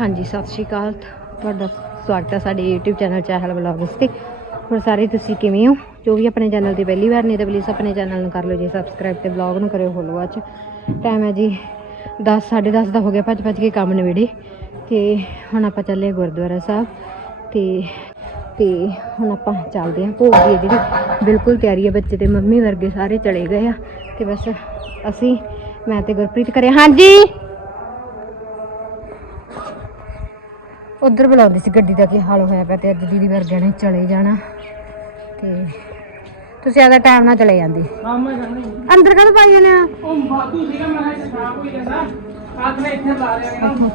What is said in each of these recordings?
ਹਾਂਜੀ, ਸਤਿ ਸ਼੍ਰੀ ਅਕਾਲ। ਤੁਹਾਡਾ ਸਵਾਗਤ ਹੈ ਸਾਡੇ YouTube ਚੈਨਲ ਚਾਹਲ ਵਲੌਗਸ ਤੇ। ਹੁਣ ਸਾਰੇ ਤੁਸੀਂ ਕਿਵੇਂ ਹੋ? ਜੋ ਵੀ ਆਪਣੇ ਚੈਨਲ ਤੇ ਪਹਿਲੀ ਵਾਰ ਨਹੀਂ ਤਾਂ ਪਲੀਜ਼ ਆਪਣੇ ਚੈਨਲ ਨੂੰ ਕਰ ਲਓ ਜੀ ਸਬਸਕ੍ਰਾਈਬ ਤੇ ਵਲੌਗ ਨੂੰ ਕਰਿਓ ਫੋਲੋ ਅੱਜ ਟਾਈਮ ਹੈ ਜੀ 10 10:30 ਦਾ ਹੋ ਗਿਆ, ਭੱਜ ਭੱਜ ਕੇ ਕੰਮ ਨਵੇੜੇ ਤੇ ਹੁਣ ਆਪਾਂ ਚੱਲੇ ਗੁਰਦੁਆਰਾ ਸਾਹਿਬ। ਤੇ ਤੇ ਹੁਣ ਆਪਾਂ ਚੱਲਦੇ ਹਾਂ ਭੋਗ ਦੀ ਜਿਹੜੀ ਬਿਲਕੁਲ ਤਿਆਰੀ ਹੈ, ਬੱਚੇ ਤੇ ਮੰਮੀ ਵਰਗੇ ਸਾਰੇ ਚਲੇ ਗਏ ਆ। ਤੇ ਬਸ ਅਸੀਂ, ਮੈਂ ਤੇ ਗੁਰਪ੍ਰੀਤ ਕਰਿਆ। ਹਾਂਜੀ! ਉਧਰ ਬੁਲਾਉਂਦੀ ਸੀ ਗੱਡੀ ਦਾ ਕੀ ਹਾਲ ਹੋਇਆ ਪਿਆ ਤੇ ਅੱਜ ਦੀਦੀ ਵਰਗਿਆਂ ਨੇ ਚਲੇ ਜਾਣਾ ਤੇ ਤੁਸੀਂ ਆਦਾ ਟਾਈਮ ਨਾਲ ਚਲੇ ਜਾਂਦੇ। ਅੰਦਰ ਕਦੋਂ ਪਾਈ ਜਣੇ ਆ? ਉਹ ਬਾਤੂ ਸੀਗਾ ਮੈਂ ਕਿਹਾ ਸ਼ਰਾਬ ਹੋ ਜਾਂਦਾ ਹੱਥ ਨੇ ਇੱਥੇ ਲਾ ਲਿਆ ਨਾ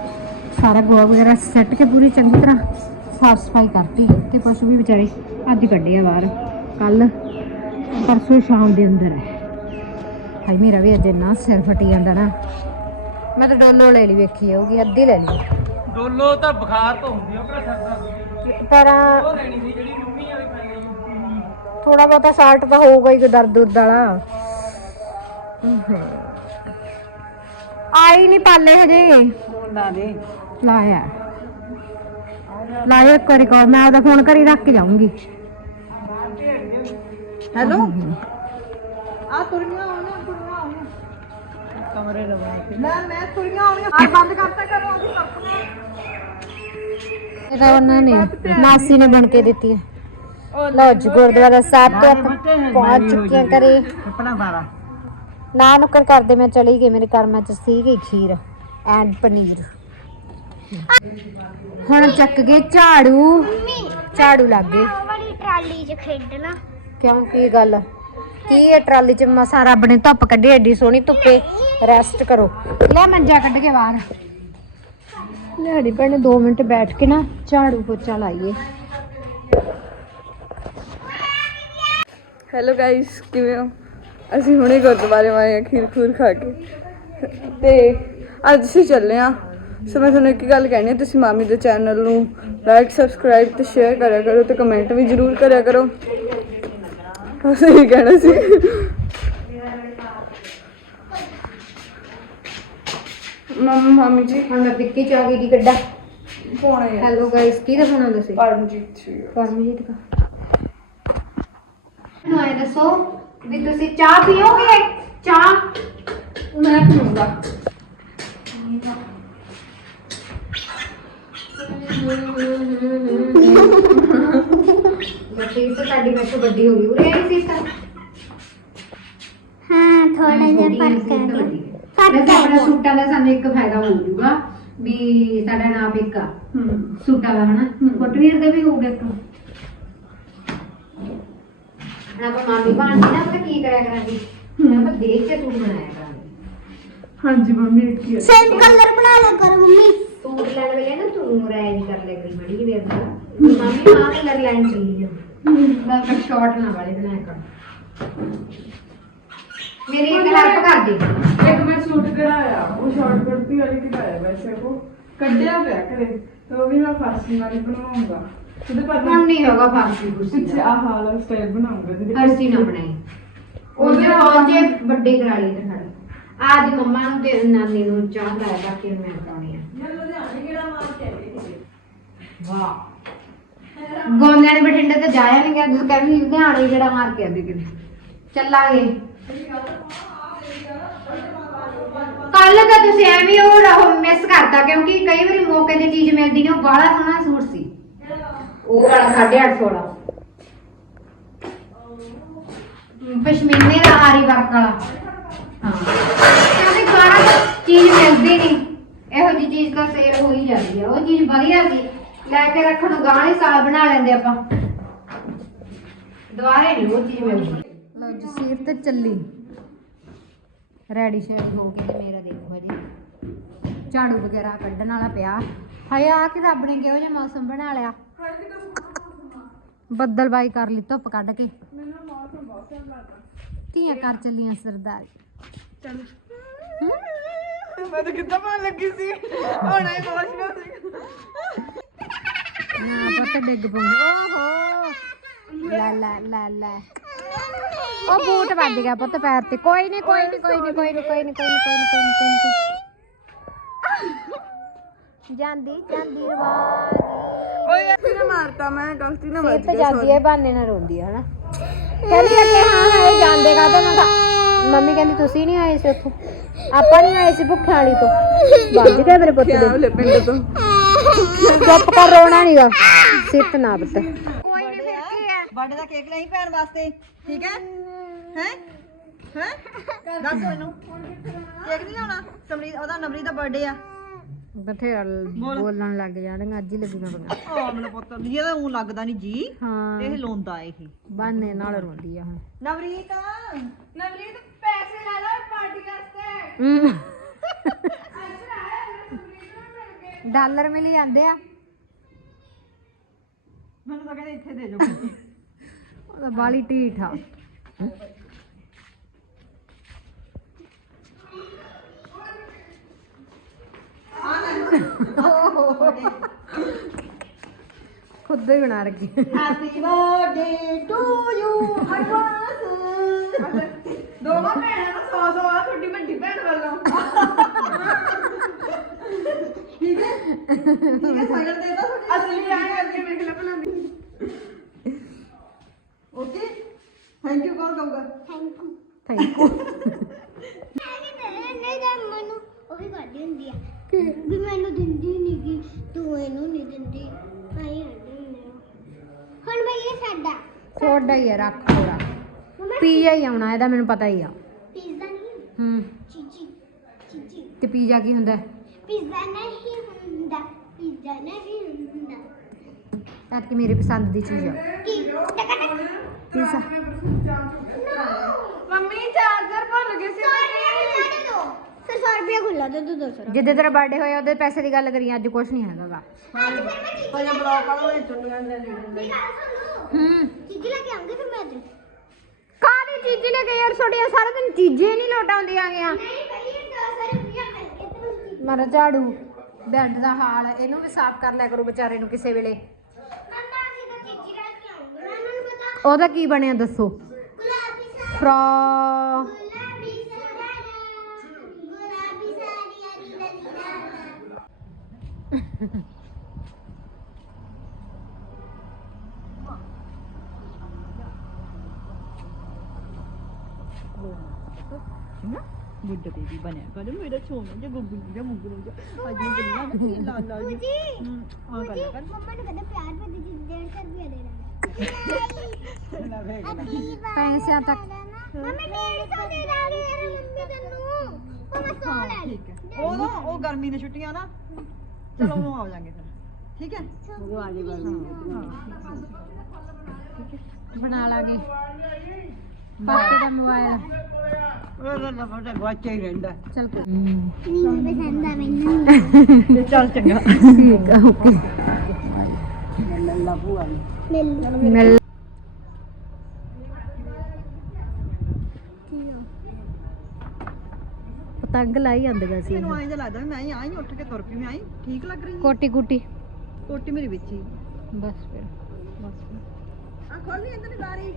ਸਾਰਾ ਗੋਆ ਵਗੈਰਾ ਸੈੱਟ ਕੇ ਪੂਰੀ ਚੰਗੀ ਤਰ੍ਹਾਂ ਸਾਫ਼ ਸਫ਼ਾਈ ਕਰਤੀ ਤੇ ਪਸ਼ੂ ਵੀ ਵਿਚਾਰੇ ਅੱਜ ਕੱਢੇ ਆ ਬਾਹਰ। ਕੱਲ ਪਰਸੋਂ ਸ਼ਾਮ ਦੇ ਅੰਦਰ ਹੈ। ਹਾਈ ਮੇਰਾ ਵੀ ਅੱਜ ਇੰਨਾ ਸਿਰ ਫਟੀ ਜਾਂਦਾ ਨਾ। ਮੈਂ ਤਾਂ ਡੋਲੋ ਲੈ ਲਈ ਵੇਖੀ ਜਾਊਗੀ ਅੱਧੀ ਲੈ ਲਈ। ਡੋਲੋ ਤਾਂ ਬੁਖਾਰ ਤੋਂ ਹੁੰਦੀ ਆ ਆਪਣਾ ਸਰਦਾ ਪਰ ਉਹ ਲੈਣੀ ਸੀ ਜਿਹੜੀ ਮੰਮੀ ਵਾਲੀ ਖਾਈ ਲਈ ਥੋੜਾ ਬਹੁਤਾ ਸਾਲਟ ਤਾਂ ਹੋਊਗਾ ਹੀ ਦਰਦ ਦੁਰਦ ਵਾਲਾ। ਆਈ ਨਹੀਂ ਪਾਲੇ ਹਜੇ। ਨਾ ਦੇ। ਲਾਇਆ। ਲਾਇਆ ਇੱਕ ਵਾਰੀ ਕਾਲ ਮੈਂ ਉਹਦਾ ਫੋਨ ਕਰੀ ਰੱਖ ਕੇ ਜਾਊਂਗੀ। ਹੈਲੋ ਆ ਤੁਰੀਆਂ ਆਉਣਾ। ਕਮਰੇ ਲਵਾ ਨਾ ਮੈਂ ਤੁਰੀਆਂ ਆਉਣੀਆਂ ਆ ਬੰਦ ਕਰਤਾ ਕਰੋ ਅਸੀਂ ਇਹ ਤਾਂ ਉਹਨਾਂ ਨੇ ਮਾਸੀ ਨੇ ਬਣ ਕੇ ਦਿੱਤੀ। ਹੈ। ਲਓ ਜੀ ਗੁਰਦੁਆਰਾ ਸਾਹਿਬ ਤੋਂ ਆਪਾਂ ਪਹੁੰਚ ਚੁੱਕੇ ਹਾਂ ਘਰੇ। ਆਪਣਾ ਬਾਰਾ ਨਾ ਨੁੱਕਰ ਕਰਦੇ ਮੈਂ ਚਲੀ ਗਈ ਮੇਰੇ ਕਰਮਾਂ ਚ ਸੀਗੀ ਖੀਰ ਐਂਡ ਪਨੀਰ। ਹੁਣ ਚੱਕ ਗਏ ਝਾੜੂ। ਝਾੜੂ ਲੱਗ ਗਏ। ਵਾਲੀ ਟਰਾਲੀ 'ਚ ਖੇਡਣਾ। ਕਿਉਂ ਕੀ ਗੱਲ? ਕੀ ਇਹ ਟਰਾਲੀ ਚ ਮਸਾ ਰੱਬ ਨੇ ਧੁੱਪ ਕੱਢੀ, ਐਡੀ ਸੋਹਣੀ ਧੁੱਪੇ ਰੈਸਟ ਕਰੋ। ਲੈ ਮੰਜਾ ਕੱਢ ਕੇ ਬਾਹਰ। ਲੈੜੀ ਭੈਣੇ 2 ਮਿੰਟ ਬੈਠ ਕੇ ਨਾ ਝਾੜੂ ਪੋਚਾ ਲਾਈਏ। ਹੈਲੋ ਗਾਇਸ ਕਿਵੇਂ ਹੋ? ਅਸੀਂ ਹੁਣੇ ਗੁਰਦੁਆਰੇ ਆਏ ਆ ਖੀਰ ਖੂਰ ਖਾ ਕੇ। ਤੇ ਅੱਜ ਅਸੀਂ ਚੱਲੇ ਆ ਸੋ ਮੈਂ ਤੁਹਾਨੂੰ ਇੱਕ ਗੱਲ ਕਹਿਣੀ ਹੈ ਤੁਸੀਂ ਮਾਮੀ ਦੇ ਚੈਨਲ ਨੂੰ ਲਾਈਕ ਸਬਸਕ੍ਰਾਈਬ ਤੇ ਸ਼ੇਅਰ ਕਰਿਆ ਕਰੋ ਤੇ ਕਮੈਂਟ ਵੀ ਜ਼ਰੂਰ ਕਰਿਆ ਕਰੋ। ਬਸ ਇਹੀ ਕਹਿਣਾ ਸੀ। ਮੰਮਾ ਮਾਮੀ ਜੀ। ਹੁਣ ਮੈਂ ਪਿੱਕੀ ਚਾਗੀ ਦੀ ਕੱਢਾ। ਪੋਣੇ ਹੈਲੋ ਗਾਇਸ ਕੀ ਦਾ ਫੋਨ ਦੱਸੇ ਪਰਮਜੀਤ ਸੀ ਪਰਮਜੀਤ ਦਾ। ਨੂੰ ਇਹ ਦੱਸੋ ਵੀ ਤੁਸੀਂ ਚਾਹ ਪੀਓਗੇ? ਚਾਹ ਮੈਂ ਪੀਉਂਗਾ ਬੱਚੀ ਤਾਂ ਸਾਡੀ ਮੈਥੋਂ ਵੱਡੀ ਹੋ ਗਈ। ਉਰੇ ਆਈ ਸੀ ਤਾਂ ਹਾਂ ਥੋੜਾ ਜਿਹਾ ਫ਼ਰਕ ਹੈ ਵੈਸੇ ਆਪਣਾ ਸੂਟਾਂ ਦਾ ਸਾਨੂੰ ਇੱਕ ਫਾਇਦਾ ਹੋ ਜਾਊਗਾ ਵੀ ਸਾਡਾ ਨਾਪ ਇੱਕ ਆ। ਹੂੰ। ਸੂਟਾਂ ਦਾ ਹਨਾ? ਫੁੱਟਵੀਰ ਦੇ ਵੀ ਹੋਊਗਾ ਇੱਕ ਹੁਣ ਆਪਾਂ ਮਾਮੀ ਬਣਦੀ ਨਾ ਪਤਾ ਕੀ ਕਰਿਆ ਕਰਾਂਗੇ? ਆਪਾਂ ਦੇਖ ਕੇ ਸੂਟ ਬਣਾਇਆ ਕਰਾਂਗੇ। ਹਾਂਜੀ ਮੰਮੀ ਇੱਕ ਹੀ ਹੈ ਸੇਮ ਕਲਰ ਬਣਾ ਲਿਆ ਕਰੋ ਮੰਮੀ। ਸੂਟ ਲੈਣ ਵੇਲੇ ਨਾ ਤੂੰ ਰਾਇ ਵੀ ਕਰ ਲੈ ਕਰੀ ਬੜੀ ਵੇਰ ਦਾ ਮਾਮੀ ਆਹ ਕਲਰ ਲੈਣ ਚੱਲੀ ਆ। ਮੈਂ ਪਰ ਸ਼ਾਰਟ ਨਾ ਵਾਲੇ ਬਣਾਇਆ ਕਰ। ਮੇਰੀ ਇੱਕ ਹੈਲਪ ਕਰ ਦੇ। ਇੱਕ ਮੈਂ ਸੂਟ ਕਢਾਇਆ ਉਹ ਸ਼ਾਰਟ ਕੁੜਤੀ ਵਾਲੀ ਕਢਾਇਆ ਵੈਸੇ ਉਹ। ਕੱਢਿਆ ਪਿਆ ਘਰੇ ਤੇ ਉਹ ਵੀ ਮੈਂ ਫਾਸੀ ਵਾਲੀ ਬਣਵਾਉਂਗਾ ਉਹਦੇ ਪਰ ਹੁਣ ਨਹੀਂ ਹੋਗਾ ਫਾਂਸੀ ਕੁਰਸੀ ਪਿੱਛੇ ਆਹ ਵਾਲਾ ਸਟਾਈਲ ਬਣਾਉਂਗਾ ਜਿਹਦੇ ਅਰਸੀ ਨਾ ਬਣਾਈ। ਉਹਦੇ ਪਹੁੰਚੇ ਵੱਡੀ ਕਰਾਲੀ ਤੇ ਖੜੀ। ਆ ਦੀ ਮੰਮਾ ਨੂੰ ਤੇ ਨਾਨੀ ਨੂੰ ਚਾਹ ਲਾਇਆ ਬਾਕੀ ਮੈਂ ਕਰਾਉਣੀ ਆ। ਵਾਹ। ਗੋਂਦਿਆਂ ਨੇ ਬਠਿੰਡੇ ਤੇ ਜਾਇਆ ਨਹੀਂ ਗਿਆ ਜਿਸ ਕਹਿੰਦੀ ਲੁਧਿਆਣੇ ਜਿਹੜਾ ਮਾਰ ਕੇ ਆਦੇ ਕਿਤੇ। ਚੱਲਾਂਗੇ। ਕੱਲ ਤਾਂ ਤੁਸੀਂ ਐਵੇਂ ਉਹ ਰਹੋ ਮਿਸ ਕਰਤਾ, ਕਿਉਂਕਿ ਕਈ ਵਾਰੀ ਮੌਕੇ ਤੇ ਚੀਜ਼ ਮਿਲਦੀ ਨਹੀਂ ਉਹ ਬਾਹਲਾ ਸੋਹਣਾ ਸੂਟ ਸੀ। ਉਹ ਵਾਲਾ 850 ਵਾਲਾ। ਪਸ਼ਮੀਨੇ ਦਾ ਆਰੀ ਵਰਕ ਵਾਲਾ। ਹਾਂ। ਕਹਿੰਦੇ ਬਾਹਰ ਚੀਜ਼ ਮਿਲਦੀ ਨਹੀਂ ਇਹੋ ਜੀ ਚੀਜ਼ ਤਾਂ ਸੇਲ ਹੋ ਹੀ ਜਾਂਦੀ ਆ। ਉਹ ਚੀਜ਼ ਵਧੀਆ ਸੀ। ਲੈ ਕੇ ਰੱਖਣ ਨੂੰ ਗਾਣੇ ਸਾਲ ਬਣਾ ਲੈਂਦੇ ਆਪਾਂ। ਦੁਬਾਰੇ ਨਹੀਂ ਉਹ ਚੀਜ਼ ਮਿਲਦੀ ਲਓ ਜੀ ਸੀਰ ਤੇ ਚੱਲੀ। ਰੈਡੀ ਸ਼ੈਡੀ ਹੋ ਗਈ। ਤੇ ਮੇਰਾ ਦੇਖੋ ਹਜੇ। ਝਾੜੂ ਵਗੈਰਾ ਕੱਢਣ ਵਾਲਾ ਪਿਆ। ਹਾਏ ਆ ਕਿ ਰੱਬ ਨੇ ਕਿਹੋ ਜਿਹਾ ਮੌਸਮ ਬਣਾ ਲਿਆ। ਬੱਦਲ ਬਾਈ ਕਰ ਲਈ ਧੁੱਪ ਕੱਢ ਕੇ। ਧੀਆਂ ਕਰ ਚੱਲੀਆਂ ਸਰਦਾਰ। ਮੈਂ ਤਾਂ ਕਿੱਦਾਂ ਪਾਣ ਲੱਗੀ ਸੀ। ਹੁਣ ਇਹ ਪਹੁੰਚਣਾ ਸੀ ਨਾ ਪੁੱਤ ਡਿੱਗ ਪਉਂਗੇ ਓਹੋ। ਲੈ ਲੈ ਲੈ ਲੈ। ਉਹ ਬੂਟ ਵੱਜ ਗਿਆ ਪੁੱਤ ਪੈਰ ਤੇ। ਕੋਈ ਨਹੀਂ ਕੋਈ ਨਹੀਂ ਕੋਈ ਨਹੀਂ ਕੋਈ ਨਹੀਂ ਕੋਈ ਨਹੀਂ ਕੋਈ ਨਹੀਂ ਕੋਈ ਨਹੀਂ ਕੋਈ ਨਹੀਂ ਜਾਂਦੀ ਜਾਂਦੀ ਰਵਾਂਗੀ। ਓਏ ਗਲਤੀ ਨਾ ਮਾਰਤਾ ਮੈਂ ਗਲਤੀ ਨਾ ਸਿਰ ਵੱਜ ਤੇ ਗਿਆ ਜਾਂਦੀ ਹੈ ਬਹਾਨੇ ਨਾਲ ਰੋਂਦੀ ਹੈ ਹਨਾ। ਕਹਿੰਦੀ ਕਿ ਹਾਂ ਹਾਂ ਇਹ ਜਾਂਦੇ ਕਾ ਤਾਂ ਮੈਂ ਕਿਹਾ ਮੰਮੀ ਕਹਿੰਦੀ ਤੁਸੀਂ ਨਹੀਂ ਆਏ ਸੀ ਉੱਥੋਂ? ਆਪਾਂ ਨਹੀਂ ਆਏ ਸੀ ਭੁੱਖਾਂ ਵਾਲੀ ਤੋਂ। ਵੱਜ ਗਿਆ ਮੇਰੇ ਪੁੱਤ ਦੇ ਕਿਆ ਪਿੰਡ ਤੋਂ। ਚੁੱਪ ਕਰ ਰੋਣਾ ਨਹੀਂਗਾ ਸਿਰ ਤੇ ਨਾ ਪੁੱਤ। ਬਰਥਡੇ ਦਾ ਕੇਕ ਲਈ ਭੈਣ ਵਾਸਤੇ ਠੀਕ ਹੈ? ਹੈ? ਹੈ? ਦੱਸ ਮੈਨੂੰ। ਕੇਕ ਨਹੀਂ ਲਾਉਣਾ? ਸਮਰੀ ਉਹਦਾ ਨਵਰੀ ਦਾ ਬਰਥਡੇ ਆ। ਬਥੇਰਾ ਬੋਲਣ ਲੱਗ ਜਾਣਗੇ ਅੱਜ ਹੀ ਲੱਗੀਆਂ ਪਈਆਂ ਉਹ ਮੇਰਾ ਪੁੱਤ ਜਿਹਦਾ ਉਹ ਲੱਗਦਾ ਨਹੀਂ ਜੀ। ਹਾਂ। ਇਹ ਲੋਂਦਾ ਇਹ। ਬਹਾਨੇ ਨਾਲ ਰੋਂਦੀ ਆ ਹੁਣ। ਨਵਰੀਤ? ਨਵਰੀਤ ਪੈਸੇ ਲੈ ਲੈ ਪਾਰਟੀ ਵਾਸਤੇ। ਡਾਲਰ ਮਿਲ ਜਾਂਦੇ ਆ। ਮੈਨੂੰ ਤਾਂ ਕਹਿੰਦੇ ਇੱਥੇ ਦੇ ਜਾਓ ਉਹਦਾ ਬਾਲੀ ਢੀਠ ਆ। ਖੁਦ ਹੀ ਬਣਾ ਰੱਖੀ। Happy birthday to you advance ਦੋਵਾਂ ਭੈਣਾਂ ਦਾ ਸੌ ਸੌ ਆ ਤੁਹਾਡੀ ਵੱਡੀ ਭੈਣ ਵੱਲੋਂ ਠੀਕ ਹੈ ਠੀਕ ਹੈ ਸਾਗਰ ਦੇ ਦੋ ਅਸਲੀ ਆ ਕਰਕੇ ਵੇਖ ਲੈ ਭਲਾ। ਓਕੇ ਥੈਂਕ ਯੂ ਕੌਣ ਕਹੂਗਾ? ਥੈਂਕ ਯੂ ਥੈਂਕ ਯੂ ਨਹੀਂ ਤਾਂ ਮੈਨੂੰ ਉਹੀ ਕਰਦੀ ਹੁੰਦੀ ਆ ਵੀ ਮੈਨੂੰ ਦਿੰਦੀ ਨਹੀਂ ਗੀ ਤੂੰ ਇਹਨੂੰ ਨਹੀਂ ਦਿੰਦੀ ਆਈ। ਹੁਣ ਮੈਂ ਇਹ ਸਾਡਾ ਛੋਟਾ ਹੀ ਆ ਰੱਖ ਥੋੜਾ ਪੀਜ਼ਾ ਹੀ ਆਉਣਾ ਇਹਦਾ ਮੈਨੂੰ ਪਤਾ ਹੀ ਆ। ਪੀਜ਼ਾ ਨਹੀਂ ਹੂੰ। ਚੀਚੀ ਚੀਚੀ। ਤੇ ਪੀਜ਼ਾ ਕੀ ਹੁੰਦਾ? ਪੀਜ਼ਾ ਨਹੀਂ ਪੀਜ਼ਾ ਨਹੀਂ ਹੁੰਦਾ। ਮੇਰੀ ਪਸੰਦ ਦੀ ਚੀਜ਼ ਆ। ਕੀ? ਟਕਾ ਟਕ ਪੀਜ਼ਾ। ਮੰਮੀ ਚਾਰਜਰ ਭੁੱਲ ਗਏ ਸੀ। ਫਿਰ 100 ਰੁਪਏ ਖੁੱਲਾ ਦੇ। ਦੋ 200 ਜਿੱਦੇ ਤੇਰਾ ਬਰਥਡੇ ਹੋਇਆ ਉਹਦੇ ਪੈਸੇ ਦੀ ਗੱਲ ਕਰੀ ਅੱਜ ਕੁਛ ਨਹੀਂ ਹੈਗਾ ਗਾ। ਅੱਜ ਫਿਰ ਮੈਂ ਪਹਿਲਾਂ ਬਲੌਗ ਵਾਲਾ ਲੈ ਗੱਲ ਸੁਣ ਹੂੰ। ਚੀਚੀ ਲੈ ਕੇ ਆਉਂਗੇ ਫਿਰ ਮੈਂ ਅੱਜ? ਕਾਹਦੀ ਚੀਜ਼ ਲੈ ਕੇ ਯਾਰ? ਛੋਟੀਆਂ ਸਾਰਾ ਦਿਨ ਚੀਜ਼ੇ ਨਹੀਂ ਲੋਟਾਉਂਦੀਆਂ ਗੀਆਂ ਨਹੀਂ ਪਹਿਲੀ 200 ਰੁਪਏ ਮਿਲ ਗਏ ਤੇ ਚੀਚੀ ਮਾਰਾ ਝਾੜੂ। ਬੈੱਡ ਦਾ ਹਾਲ, ਇਹਨੂੰ ਵੀ ਸਾਫ਼ ਕਰ ਲਿਆ ਕਰੋ ਵਿਚਾਰੇ ਨੂੰ ਕਿਸੇ ਵੇਲੇ। ਉਹਦਾ ਕੀ ਬਣਿਆ ਦੱਸੋ? ਫਰਾ ਗੁਲਾਬੀ ਬੁੱਢਾ ਬੇਬੀ ਬਣਿਆ। ਕਰ ਮੇਰਾ ਸੋਨਾ ਜਿਹਾ ਗੁੱਗੂ ਜਿਹਾ ਮੁੰਗੂ ਜਿਹਾ ਅੱਜ ਮੈਂ ਗੱਲਾਂ ਨਾ ਲਾਲ ਲਾਲ ਜੀ ਹੂੰ ਆ ਕਰ ਲਿਆ ਕਰ ਮੰਮਾ ਨੂੰ ਕਹਿੰਦਾ ਪਿਆਰ ਭੇਜ ਜੀ 150 ਰੁਪਏ ਦੇ ਦੇਣਾ ਪੈਸਿਆਂ ਤੱਕ। ਮੰਮੀ 150 ਦੇ ਦਾਂਗੇ ਯਾਰ ਮੰਮੀ ਤੈਨੂੰ। ਉਹ ਮੈਂ ਸੌ ਲੈ ਲਈ। ਠੀਕ ਹੈ। ਉਹ ਨਾ ਉਹ ਗਰਮੀ ਦੀਆਂ ਛੁੱਟੀਆਂ ਨਾ ਚਲੋ ਉਹ ਆ ਜਾਾਂਗੇ ਫਿਰ। ਠੀਕ ਹੈ? ਉਹ ਆ ਜਾਏਗਾ। ਬਣਾ ਲਾਂਗੇ। ਪਾਪੇ ਦਾ ਮੋਬਾਈਲ ਉਹ ਨਾ ਫਟਾ ਗਵਾਚਾ ਹੀ ਰਹਿੰਦਾ। ਚਲ ਕੋਈ ਨਹੀਂ ਪਸੰਦ ਆ ਮੈਨੂੰ ਚੱਲ ਚੰਗਾ। ਠੀਕ ਆ ਓਕੇ। ਲੱਲਾ ਭੂਆ ਨੇ ਮਿਲ ਮਿਲ ਪਤੰਗ ਲਾਈ ਜਾਂਦੀਆਂ ਸੀ। ਮੈਨੂੰ ਐਂ ਜਿਹਾ ਲੱਗਦਾ ਵੀ ਮੈਂ ਹੀ ਆਈ ਉੱਠ ਕੇ ਤੁਰ ਪਈ ਮੈਂ ਆਈ ਠੀਕ ਲੱਗ ਰਹੀ ਹੈ। ਕੋਟੀ ਕੁਟੀ ਕੋਟੀ ਮੇਰੀ ਵਿੱਚ ਹੀ। ਬਸ ਫਿਰ। ਬਸ। ਆ ਖੋਲੀ ਇੰਦਰ ਦੀ ਬਾਰੀ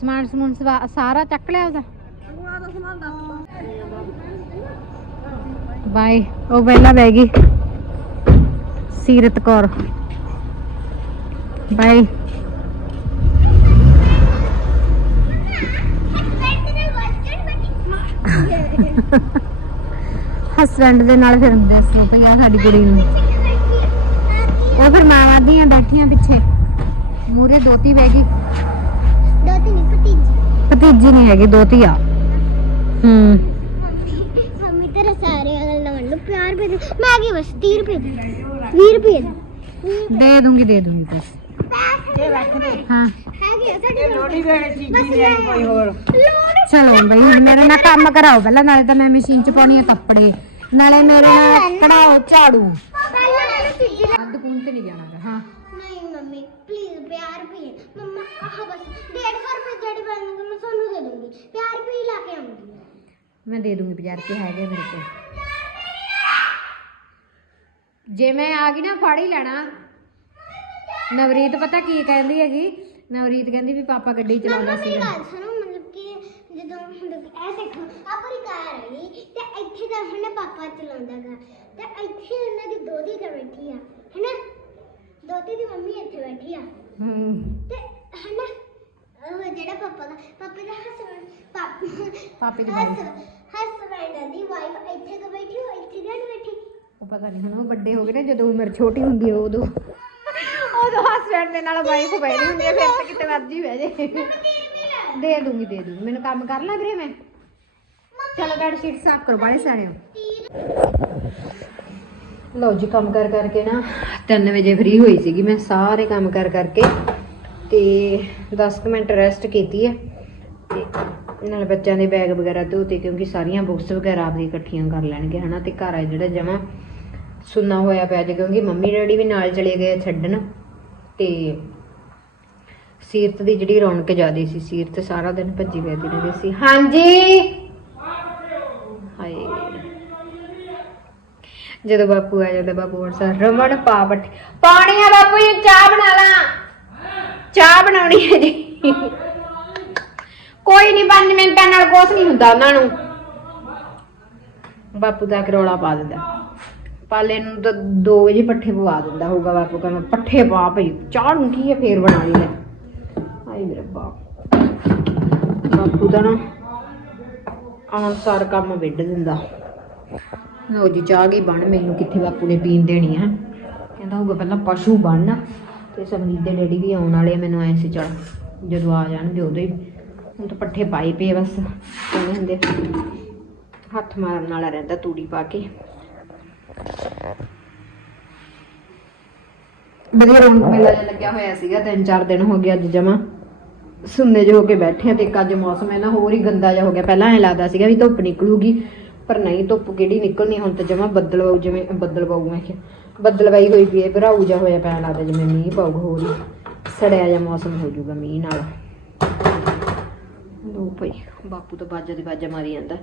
ਸਮਾਨ ਸਮੂਨ ਸਵਾ- ਸਾਰਾ ਚੱਕ ਲਿਆ ਉਹਦਾ ਉਹ ਆ ਦਾ ਸਮਾਨ ਦੱਸ ਬਾਏ। ਉਹ ਪਹਿਲਾਂ ਬਹਿ ਗਈ। ਸੀਰਤ ਕੌਰ। ਬਾਏ। ਹਸਬੈਂਡ ਦੇ ਨਾਲ ਫਿਰ ਦੱਸੋ ਭਈ ਆ ਸਾਡੀ ਕੁੜੀ ਨੂੰ। ਉਹ ਫਿਰ ਮਾਵਾਂ ਦੀਆਂ ਬੈਠੀਆਂ ਪਿੱਛੇ। ਮੂਰੇ ਦੋਤੀ ਬਹਿ ਗਈ। ਦੋ ਤਿੰਨ ਭਤੀਜੀ। ਭਤੀਜੀ ਨਹੀਂ ਹੈਗੀ ਦੋਤੀ ਆ। ਹੂੰ। ਹੈਗੇ ਆ ਸਾਡੇ ਕੋਲ। ਲੋੜੀ ਵੇਲੇ ਚੀਜ਼ੀ ਨਹੀਂ ਆਈ ਕੋਈ ਹੋਰ। ਲੋੜ ਚਲੋ ਬਈ ਮੇਰੇ ਨਾਲ ਕੰਮ ਕਰਾਓ। ਪਹਿਲਾਂ ਨਾਲੇ ਤਾਂ ਮੈਂ ਮਸ਼ੀਨ 'ਚ ਪਾਉਣੀ ਆ ਕੱਪੜੇ। ਨਾਲੇ ਮੇਰੇ ਨਾਲ ਕਢਾਓ ਝਾੜੂ। ਪਹਿਲਾਂ ਮੈਨੂੰ ਚੀਜ਼ੀ ਲੈ। ਅੱਧ ਕੁੰਨ ਤੇ ਨਹੀਂ ਜਾਣਾ ਗਾ, ਹਾਂ। ਨਹੀਂ ਮੰਮੀ ਪਲੀਜ਼ ਪਿਆਰ ਭੇਜ ਮੰਮਾ ਆਹ ਬਸ 150 ਰੁਪਏ ਜਿਹੜੀ ਬਣਨਗੇ ਮੈਂ ਤੁਹਾਨੂੰ ਦੇ ਦੂੰਗੀ। ਪਿਆਰ ਲਾ ਕੇ ਆਉਂਗੀ ਮੈਂ ਦੇ ਦੂੰਗੀ 50 ਰੁਪਏ ਹੈਗੇ ਮੇਰੇ ਕੋਲ। ਜੇ ਮੈਂ ਆ ਗਈ ਨਾ ਫੜ ਹੀ ਲੈਣਾ। ਨਵਰੀਤ ਪਤਾ ਕੀ ਕਹਿੰਦੀ ਹੈਗੀ? ਨਵਰੀਤ ਕਹਿੰਦੀ ਵੀ ਪਾਪਾ ਗੱਡੀ ਚਲਾਉਂਦਾ ਮੰਮਾ ਮੇਰੀ ਸੀਗਾ। ਗੱਲ ਸੁਣੋ ਮਤਲਬ ਕਿ ਜਦੋਂ ਮਤਲਬ ਕਿ ਇਹ ਦੇਖੋ ਆਪਣੀ ਕਾਰ ਹੈਗੀ ਤੇ ਇੱਥੇ ਤਾਂ ਹੁਣ ਪਾਪਾ ਚਲਾਉਂਦਾਗਾ ਤੇ ਇੱਥੇ ਉਹਨਾਂ ਦੀ ਦੋਤੀ ਕਰ ਬੈਠੀ ਆ ਹੈਨਾ? ਦੋਤੀ ਦੀ ਮੰਮੀ ਇੱਥੇ ਬੈਠੀ ਆ। ਹੂੰ। ਤੇ ਹੈਨਾ ਉਹ ਜਿਹੜਾ ਪਾਪਾ ਦਾ ਪਾਪੇ ਦਾ ਹਸਬੰਡ ਪਾਪਾ ਪਾਪੇ ਦੀ wife। ਹਸਬੰਡ ਦੀ ਵਾਈਫ ਇੱਥੇ ਕਿ ਬੈਠੀ ਹੋ ਇੱਥੇ ਕਿਉਂ ਨੀ ਬੈਠੀ। ਉਹ ਪਤਾ ਨਹੀਂ ਹੁਣ ਉਹ ਵੱਡੇ ਹੋ ਗਏ ਨਾ, ਜਦੋਂ ਉਮਰ ਛੋਟੀ ਹੁੰਦੀ ਹੈ ਉਦੋਂ ਉਦੋਂ ਹਸਬੈਂਡ ਦੇ ਨਾਲ ਵਾਈਫ ਬੈਠੀ ਹੁੰਦੀ ਹੈ ਫਿਰ ਤਾਂ ਕਿਤੇ ਮਰਜ਼ੀ ਬਹਿ ਜੇ। ਦੇ ਦੂੰਗੀ ਦੇ ਦੂੰਗੀ। ਮੈਨੂੰ ਕੰਮ ਕਰ ਲਾ ਵੀਰੇ ਮੈਂ। ਚਲੋ ਬੈਡ ਸ਼ੀਟ ਸਾਫ਼ ਕਰੋ ਬਾੜੇ ਸਾਰੇ ਲਓ ਜੀ, ਕੰਮ ਕਰ ਕਰਕੇ ਨਾ 3 ਵਜੇ ਫ੍ਰੀ ਹੋਈ ਸੀਗੀ ਮੈਂ, ਸਾਰੇ ਕੰਮ ਕਰ ਕਰਕੇ ਤੇ 10 ਮਿੰਟ ਰੈਸਟ ਕੀਤੀ ਹੈ ਤੇ ਨਾਲ ਬੱਚਿਆਂ ਦੇ ਬੈਗ ਵਗੈਰਾ ਧੋਤੇ ਕਿਉਂਕਿ ਸਾਰੀਆਂ ਬੁੱਕਸ ਵਗੈਰਾ ਆਪਣੀ ਇਕੱਠੀਆਂ ਕਰ ਲੈਣਗੇ, ਹਨਾ? ਤੇ ਘਰ ਆ ਜਿਹੜਾ ਜਮਾ ਸੁੰਨਾ ਹੋਇਆ ਪਿਆ ਜੀ, ਕਿਉਂਕਿ ਮੰਮੀ ਡੈਡੀ ਵੀ ਨਾਲ ਚਲੇ ਗਏ ਛੱਡਣ ਤੇ ਸੀਰਤ ਦੀ ਜਿਹੜੀ ਰੌਣਕ ਜ਼ਿਆਦੀ ਸੀ, ਸੀਰਤ ਸਾਰਾ ਦਿਨ ਭੱਜੀ ਫਿਰਦੀ ਰਹਿੰਦੀ ਸੀ। ਹਾਂਜੀ! ਹਾਏ। ਜਦੋਂ ਬਾਪੂ ਆ ਜਾਂਦਾ, ਬਾਪੂ ਵਰਸਾ ਰਮਣ ਪਾ ਪਾਣੀ ਆ ਬਾਪੂ ਜੀ, ਚਾਹ ਬਣਾ ਲਾ। ਚਾਹ ਬਣਾਉਣੀ ਹੈ ਜੀ। ਕੋਈ ਨਹੀਂ 5 ਮਿੰਟਾਂ ਨਾਲ ਕੁਛ ਨਹੀਂ ਹੁੰਦਾ ਉਹਨਾਂ ਨੂੰ। ਬਾਪੂ ਦਾ ਕਰੋਲਾ ਪਾ ਦਿੰਦਾ। ਪਾਲੇ ਨੂੰ ਤਾਂ 2 ਵਜੇ ਪੱਠੇ ਪਵਾ ਦਿੰਦਾ ਹੋਊਗਾ ਬਾਪੂ, ਕਹਿੰਦਾ ਪੱਠੇ ਪਾ ਭਈ, ਚਾਹ ਨੂੰ ਕੀ ਹੈ ਫੇਰ ਬਣਾ ਲਈ ਲੈ ਆਈ ਮੇਰੇ ਬਾਪ। ਬਾਪੂ ਦਾ ਨਾ ਆਉਣ ਸਾਰ ਕੰਮ ਵਿੱਢ ਦਿੰਦਾ। ਲਓ ਜੀ, ਚਾਹ ਗਈ ਬਣ, ਮੈਨੂੰ ਕਿੱਥੇ ਬਾਪੂ ਨੇ ਪੀਣ ਦੇਣੀ ਹੈ ਕਹਿੰਦਾ ਹੋਊਗਾ ਪਹਿਲਾਂ ਪਸ਼ੂ ਬਣ ਤੇ ਸਮਰੀਤ ਦੇ ਡੈਡੀ ਵੀ ਆਉਣ ਵਾਲੇ ਆ, ਮੈਨੂੰ ਐ ਸੀ ਚੱਲ, ਜਦੋਂ ਆ ਜਾਣਗੇ ਉਦੋਂ ਹੀ। ਹੁਣ ਤਾਂ ਪੱਠੇ ਪਾਈ ਪਏ ਬਸ, ਕਹਿੰਦੇ ਹੁੰਦੇ ਹੱਥ ਮਾਰਨ ਵਾਲਾ ਰਹਿੰਦਾ ਤੂੜੀ ਪਾ ਕੇ। ਵਧੀਆ ਰੌਣਕ ਮੇਲਾ ਜਿਹਾ ਲੱਗਿਆ ਹੋਇਆ ਸੀਗਾ, ਤਿੰਨ ਚਾਰ ਦਿਨ ਹੋ ਗਏ ਅੱਜ ਜਮਾ। ਸੁੰਨੇ ਜਿਹੇ ਹੋ ਕੇ ਬੈਠੇ ਆ ਤੇ ਇੱਕ ਅੱਜ ਮੌਸਮ ਹੈ ਨਾ, ਹੋਰ ਹੀ ਗੰਦਾ ਜਿਹਾ ਹੋ ਗਿਆ। ਪਹਿਲਾਂ ਐ ਲੱਗਦਾ ਸੀਗਾ ਵੀ ਧੁੱਪ ਨਿਕਲੂਗੀ, ਪਰ ਨਹੀਂ, ਧੁੱਪ ਕਿਹੜੀ ਨਿਕਲਣੀ, ਹੁਣ ਤਾਂ ਜਮਾ ਬੱਦਲ ਵਾਉ ਜਿਵੇਂ, ਬੱਦਲ ਪਾਉ ਮੈਂ ਕਿਹਾ। ਬੱਦਲਵਾਈ ਹੋਈ ਪਈ ਹੈ, ਭਰਾਊ ਜਾ ਹੋਇਆ ਪੈਣ ਲੱਗਦਾ ਜਿਵੇਂ ਮੀਂਹ ਪਾਊਗਾ ਹੋਰ ਹੀ। ਸੜਿਆ ਜਿਹਾ ਮੌਸਮ ਹੋ ਜਾਊਗਾ ਮੀਂਹ ਨਾਲ। ਲੋ ਭਾਈ, ਬਾਪੂ ਤਾਂ ਬਾਜਾ ਦੀ ਬਾਜਾ ਮਾਰੀ ਜਾਂਦਾ।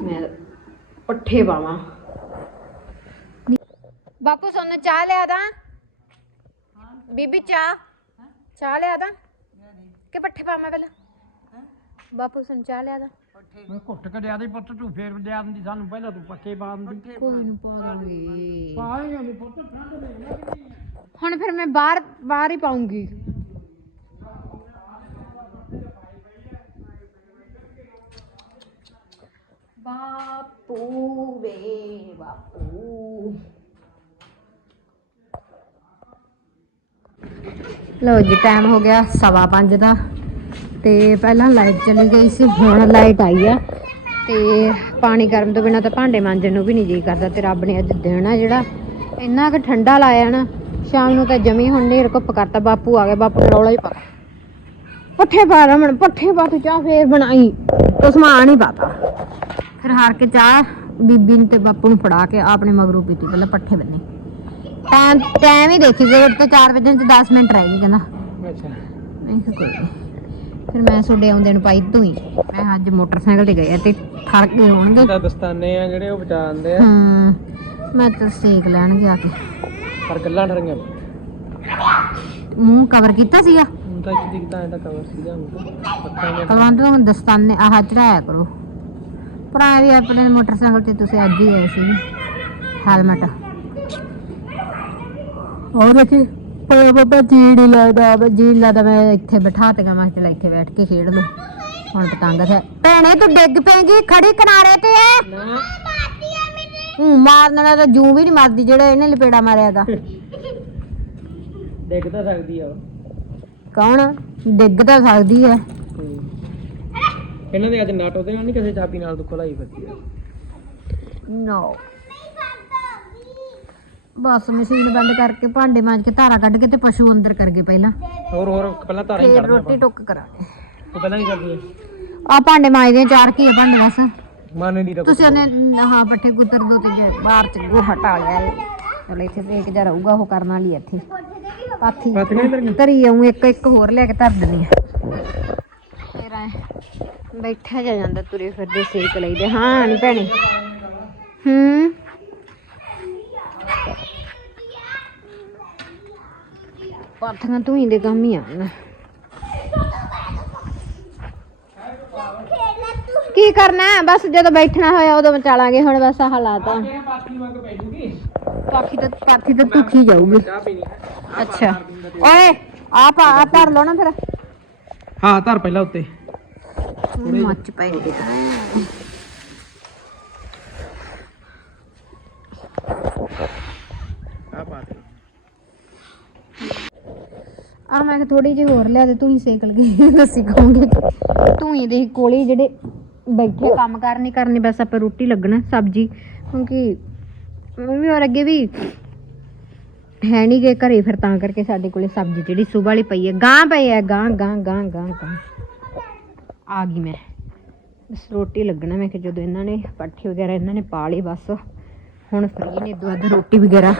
ਮੈਂ ਪੱਠੇ ਪਾਵਾਂ ਬਾਪੂ ਸੋਨੇ ਚਾਹ ਲਿਆ ਦਾਂ? ਬੀਬੀ ਚਾਹ? ਚਾਹ ਲਿਆ ਦਾਂ? ਕਿ ਪੱਠੇ ਪਾਵਾਂ ਪਹਿਲਾਂ? ਬਾਪੂ ਸੋਨੇ ਚਾਹ ਲਿਆ ਦਾਂ? ਮੈਂ ਘੁੱਟ ਕੇ ਲਿਆ ਦੇ ਪੁੱਤ ਤੂੰ ਫੇਰ ਲਿਆ ਦਿੰਦੀ ਸਾਨੂੰ ਪਹਿਲਾਂ ਤੂੰ ਪੱਕੇ ਪਾ ਦਿੰਦੀ। ਕੋਈ ਨੂੰ ਪਾ ਦਾਂਗੀ ਪਾਏਗਾ ਨਹੀਂ ਪੁੱਤ ਠੰਡ ਦੇ ਹੁਣ ਫਿਰ ਮੈਂ ਬਾਹਰ ਬਾਹਰ ਹੀ ਪਾਉਂਗੀ। ਬਾਪੂ ਵੇ ਬਾਪੂ। ਲਓ ਜੀ ਟਾਈਮ ਹੋ ਗਿਆ ਸਵਾ ਪੰਜ ਦਾ। ਤੇ ਪਹਿਲਾਂ ਲਾਈਟ ਚਲੀ ਗਈ ਸੀ, ਹੁਣ ਲਾਈਟ ਆਈ ਆ। ਤੇ ਪਾਣੀ ਗਰਮ ਤੋਂ ਬਿਨਾ ਤਾਂ ਭਾਂਡੇ ਮਾਂਜਣ ਨੂੰ ਵੀ ਨਹੀਂ ਜੀ ਕਰਦਾ ਤੇ ਰੱਬ ਨੇ ਅੱਜ ਦਿਨ ਆ ਜਿਹੜਾ। ਇੰਨਾ ਕੁ ਠੰਡਾ ਲਾਇਆ ਨਾ, ਸ਼ਾਮ ਨੂੰ ਤਾਂ ਜਮੀ ਹੁਣ ਨੇਰ ਕੁੱਪ ਕਰਤਾ, ਬਾਪੂ ਆ ਗਿਆ ਬਾਪੂ ਨੇ ਰੌਲਾ ਹੀ ਪਾ ਪੱਠੇ ਪਾ ਰਮਣ ਪੱਠੇ ਪਾ ਤੂੰ, ਚਾਹ ਫੇਰ ਬਣਾਈ। ਤੋ ਸਮਾਨ ਨਹੀਂ ਪਾਤਾ। ਫਿਰ ਹਾਰ ਕੇ ਚਾਹ ਬੀਬੀ ਨੂੰ ਤੇ ਬਾਪੂ ਨੂੰ ਫੜਾ ਕੇ ਆਪਣੇ ਮਗਰੋਂ ਪੀਤੀ, ਪਹਿਲਾਂ ਪੱਠੇ ਬੰਨੇ। ਟਾਈਮ ਟਾਈਮ ਹੀ ਦੇਖੀ ਗੇਟ ਤੇ 4 ਵਜੇ ਚ 10 ਮਿੰਟ ਰਹਿ ਗਏ ਕਹਿੰਦਾ। ਅੱਛਾ। ਨਹੀਂ ਫਿਰ ਕੋਈ ਨੀ। ਫਿਰ ਮੈਂ ਤੁਹਾਡੇ ਆਉਂਦੇ ਨੂੰ ਪਾਈ ਤੂੰ ਹੀ ਮੈਂ ਅੱਜ ਮੋਟਰਸਾਈਕਲ ਤੇ ਗਏ ਆ ਤੇ ਥੜ ਗਏ ਹੋਣਗੇ ਤਾਂ ਦਸਤਾਨੇ ਆ ਜਿਹੜੇ ਉਹ ਬਚਾਉਂਦੇ ਆ। ਹੂੰ ਮੈਂ ਤਾਂ ਸੇਕ ਲੈਣਗੇ ਆ ਕੇ। ਪਰ ਗੱਲਾਂ ਡਰੀਆਂ ਮੂੰਹ ਕਵਰ ਕੀਤਾ ਸੀਗਾ? ਹੁਣ ਤਾਂ ਇੱਕ ਦਿਖਦਾ ਐ ਤਾਂ ਕਵਰ ਸੀਗਾ ਹੁਣ ਤਾਂ ਪੱਕਾ ਨੇ ਕਲਵੰਤ ਨੂੰ ਦਸਤਾਨੇ ਆਹ ਚੜਾਇਆ ਕਰੋ। ਪਰ ਐ ਵੀ ਆਪਣੇ ਮੋਟਰਸਾਈਕਲ ਤੇ ਤੁਸੀਂ ਅੱਜ ਹੀ ਗਏ ਸੀ। ਹੈਲਮਟ। ਉਹ ਦੇਖੀ ਪਰ ਬਾਬਾ ਜੀ ਨਹੀਂ ਲੱਗਦਾ ਬ- ਜੀ ਲੱਗਦਾ ਮੈਂ ਇੱਥੇ ਬਿਠਾ ਤੇ ਮੈਂ ਚਲ ਇੱਥੇ ਬੈਠ ਕੇ ਖੇਡ ਲੂੰ। ਹੁਣ ਪਤੰਗ ਹੈ। ਭੈਣੇ ਤੂੰ ਡਿੱਗ ਪੈਂਗੀ ਖੜੀ ਕਿਨਾਰੇ ਤੇ ਐ ਹੂੰ ਮਾਰਨ ਵਾਲਾ ਤਾਂ ਜੂ ਵੀ ਨਹੀਂ ਮਰਦੀ ਜਿਹੜਾ ਇਹਨੇ ਲਪੇੜਾ ਮਾਰਿਆਗਾ ਡਿੱਗ ਤਾਂ ਸਕਦੀ ਆ। ਕੌਣ? ਡਿੱਗ ਤਾਂ ਸਕਦੀ ਹੈ। ਹੂੰ। ਇਹਨਾਂ ਦੇ ਅੱਜ ਨਟ ਉਹਦੇ ਨਾਲ ਨਹੀਂ ਕਿਸੇ ਚਾਬੀ ਨਾਲ ਤੂੰ ਖੁਲਾਈ ਫਿਰਦੀ ਆ। ਨੋ ਬਸ ਮਸ਼ੀਨ ਬੰਦ ਕਰਕੇ ਭਾਂਡੇ ਮਾਂਜ ਕੇ ਧਾਰਾ ਕੱਢ ਕੇ ਤੇ ਪਸ਼ੂ ਅੰਦਰ ਕਰ ਗਏ ਪਹਿਲਾਂ। ਹੋਰ ਹੋਰ ਪਹਿਲਾਂ ਧਾਰਾਂ ਹੀ ਫੇਰ ਕੱਢਦੇ ਰੋਟੀ ਟੁੱਕ ਕਰਾਂਗੇ। ਤੂੰ ਪਹਿਲਾਂ ਹੀ ਕਰਦੀ ਆ ਭਾਂਡੇ ਮਾਂਜਦੇ ਆ, ਚਾਰ ਕੀ ਭਾਂਡੇ ਬਸ। ਮਨ ਨਹੀਂ ਰੱਖ ਤੁਸੀਂ ਉਹਨੇ ਹਾਂ ਪੱਠੇ ਕੁੱਤਰ ਦੋ ਤੇ ਜੇ ਬਾਹਰ ਚ ਗੋ ਹਟਾ ਲਿਆ ਏ। ਚਲੋ ਇੱਥੇ ਸੇਕ ਜਾ ਰਹੂਗਾ ਉਹ ਕਰਨ ਵਾਲੀ ਆ ਇੱਥੇ। ਪਾਥੀ ਪਾਥੀਆਂ ਨੀ ਧਰੀਆਂ? ਧਰੀ ਆਉਂ ਇੱਕ ਇੱਕ ਹੋਰ ਲੈ ਕੇ ਧਰ ਦਿੰਨੀ ਆ। ਫੇਰ ਐ ਬੈਠਾ ਜਾ ਜਾਂਦਾ ਤੁਰੇ ਫਿਰਦੇ ਸੇਕ ਲਈਦੇ। ਹਾਂ ਨੀ ਭੈਣੇ। ਹੂੰ? ਪਾਥੀਆਂ ਤੂੰ ਹੀ ਦੇ ਕੰਮ ਹੀ ਆਉਣਾ ਕੀ ਕਰਨਾ ਹੈ? ਬਸ ਜਦੋਂ ਬੈਠਣਾ ਹੋਇਆ ਉਦੋਂ ਮਚਾਲਾਂਗੇ ਹੁਣ ਬਸ ਆਹ ਹਾਲਾਤ ਆ ਪਾਥੀ ਮੰਗ ਪੈ ਜੂਗੀ ਪਾਥੀ ਤਾਂ ਪਾਥੀ ਤਾਂ ਧੁੱਖੀ ਜਾਊਗੀ ਚਾਹ ਪੀਣੀ ਅੱਛਾ ਓਏ ਆ ਪਾ ਆ ਧਰ ਲਓ ਨਾ ਫਿਰ ਹਾਂ ਧਰ ਪਹਿਲਾਂ ਉੱਤੇ ਮੱਚ ਪੈ ਗਿਆ ਆ ਪਾ ਦੇ ਆ ਮੈਂ ਕਿ ਥੋੜੀ ਜਿਹੀ ਹੋਰ ਲਿਆ ਤੇ ਤੂੰ ਹੀ ਸੇਕ ਲਗੇ ਲੱਸੀ ਖਾਉਂਗੇ ਤੂੰ ਹੀ ਦੇ ਕੋਲੇ ਜਿਹੜੇ ਬੈਠੇ ਕੰਮ ਕਰਨੀ ਕਰਨੀ, ਬਸ ਆਪਾਂ ਰੋਟੀ ਲੱਗਣਾ, ਸਬਜੀ। ਕਿਉਂਕਿ ਮੰਮੀ ਹੋਰ ਅੱਗੇ ਵੀ ਹੈ ਨਹੀਂ ਗੇ ਘਰੇ, ਫਿਰ ਤਾਂ ਕਰਕੇ ਸਾਡੇ ਕੋਲੇ ਸਬਜੀ ਜਿਹੜੀ ਸੁਬਹ ਵਾਲੀ ਪਈ ਹੈ। ਗਾਂ ਪਈ ਹੈ ਗਾਂ ਗਾਂ ਗਾਂ ਗਾਂ ਗਾਂ ਆ ਗਈ ਮੈਂ। ਬਸ ਰੋਟੀ ਲੱਗਣਾ, ਮੈਂ ਕਿ ਜਦੋਂ ਇਹਨਾਂ ਨੇ ਪੱਠੇ ਵਗੈਰਾ ਇਹਨਾਂ ਨੇ ਪਾ ਲਈ ਬਸ। ਹੁਣ ਫਰੀ ਨੇ, ਦੁੱਧ, ਰੋਟੀ ਵਗੈਰਾ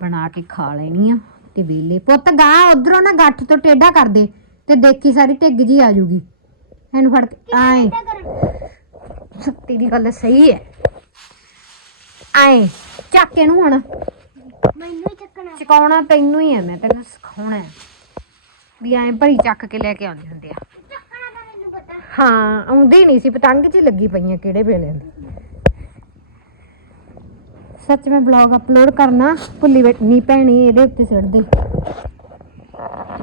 ਬਣਾ ਕੇ ਖਾ ਲੈਣੀ ਆ। ਤੇ ਵੇਲੇ। ਪੁੱਤ ਗਾਂ ਉਧਰੋਂ ਨਾ ਗੱਠ ਤੋਂ ਟੇਢਾ ਕਰ ਦੇ ਤੇ ਦੇਖੀ ਸਾਰੀ ਢਿੱਗ ਜੀ ਆ ਜੂਗੀ। ਇਹਨੂੰ ਫੜ ਕੇ ਆਏ। ਤੇਰੀ ਗੱਲ ਸਹੀ ਹੈ ਆਏ ਚੱਕ ਕੇ ਨੂੰ ਹੁਣ। ਮੈਨੂੰ ਹੀ ਚੱਕਣਾ। ਚਕਾਉਣਾ ਤੈਨੂੰ ਹੀ ਹੈ ਮੈਂ ਤੈਨੂੰ ਸਿਖਾਉਣਾ ਹੈ ਵੀ ਐਂ ਭਰੀ ਚੱਕ ਕੇ ਲੈ ਕੇ ਆਉਂਦੇ ਹੁੰਦੇ ਆ। ਚੱਕਣਾ ਤਾਂ ਮੈਨੂੰ ਪਤਾ। ਹਾਂ ਆਉਂਦੇ ਨਹੀਂ ਸੀ ਪਤੰਗ 'ਚ ਲੱਗੀ ਪਈਆਂ ਕਿਹੜੇ ਵੇਲੇ ਦੀ ਸੱਚ ਮੈਂ ਬਲੌਗ ਅਪਲੋਡ ਕਰਨਾ ਭੁੱਲੀ ਬੈਠੀ ਭੈਣੀ ਇਹਦੇ ਉੱਤੇ ਸਿੱਟ ਦੇ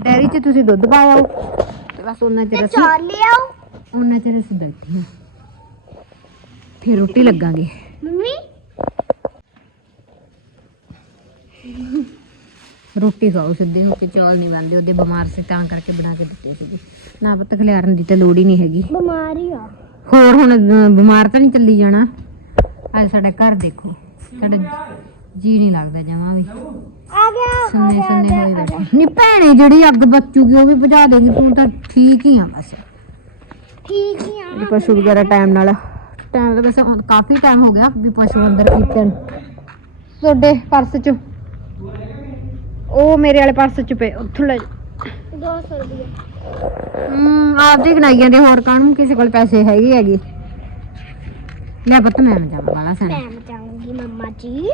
ਡੈਰੀ 'ਚ ਤੁਸੀਂ ਦੁੱਧ ਪਾਇਆ ਤੇ ਬਸ ਉਹਨਾਂ ਚਿਰ ਅਸੀਂ ਚਾਰ ਲਿਆਓ। ਉਹਨਾਂ ਚਿਰ ਅਸੀਂ ਬੈਠੇ ਹਾਂ। ਫਿਰ ਰੋਟੀ ਲੱਗਾਂਗੇ। ਮੰਮੀ? ਰੋਟੀ ਖਾਓ ਸਿੱਧੇ ਹੋ ਕੇ ਚੌਲ ਨਹੀਂ ਬਣਦੇ ਉਹਦੇ ਬਿਮਾਰ ਸੀ ਤਾਂ ਕਰਕੇ ਬਣਾ ਕੇ ਦਿੱਤੇ ਸੀਗੇ। ਨਾ ਪਤਾ ਖਲਿਆਰਨ ਦੀ ਤਾਂ ਲੋੜ ਹੀ ਨਹੀਂ ਹੈਗੀ। ਬਿਮਾਰੀ ਆ। ਹੋਰ ਹੁਣ ਬਿਮਾਰ ਤਾਂ ਨਹੀਂ ਚੱਲੀ ਜਾਣਾ। ਅੱਜ ਸਾਡਾ ਘਰ ਦੇਖੋ। ਸਾਡਾ ਜੀ ਨਹੀਂ ਲੱਗਦਾ ਜਮਾ ਵੀ। ਆ ਗਿਆ ਸੁੰਨੇ ਸੁੰਨੇ ਹੋਏ ਬੈਠੇ। ਨਹੀਂ ਭੈਣੇ ਜਿਹੜੀ ਅੱਗ ਬੱਚੂਗੀ ਉਹ ਵੀ ਬੁਝਾ ਦੇਗੀ ਤੂੰ ਤਾਂ ਠੀਕ ਹੀ ਆ ਬਸ। ਠੀਕ ਹੀ ਆ ਵੀ ਪਸ਼ੂ ਵਗੈਰਾ ਟਾਈਮ ਨਾਲ। ਟਾਈਮ ਤਾਂ ਵੈਸੇ ਹੁਣ ਕਾਫੀ ਟਾਈਮ ਹੋ ਗਿਆ ਵੀ ਪਸ਼ੂ ਅੰਦਰ ਕੀਤੇ ਨੂੰ। ਤੁਹਾਡੇ ਪਰਸ ਚ? ਉਹ ਮੇਰੇ ਵਾਲੇ ਪਰਸ ਚ ਪਏ ਉੱਥੋਂ ਲੈ ਜਾਓ। 200 ਰੁਪਏ ਹਮ ਆਪਦੇ ਗਣਾਈਆਂ ਦੇ ਹੋਰ ਕਾਹਨੂੰ ਕਿਸੇ ਕੋਲ ਪੈਸੇ ਹੈਗੇ ਹੈਗੇ। ਲੈ ਪੁੱਤ ਮੈਂ ਜਾਵਾਂ ਵਾਲਾ ਸਨ। ਮੈਂ ਮਚਾਉਂਗੀ ਮੰਮਾ ਜੀ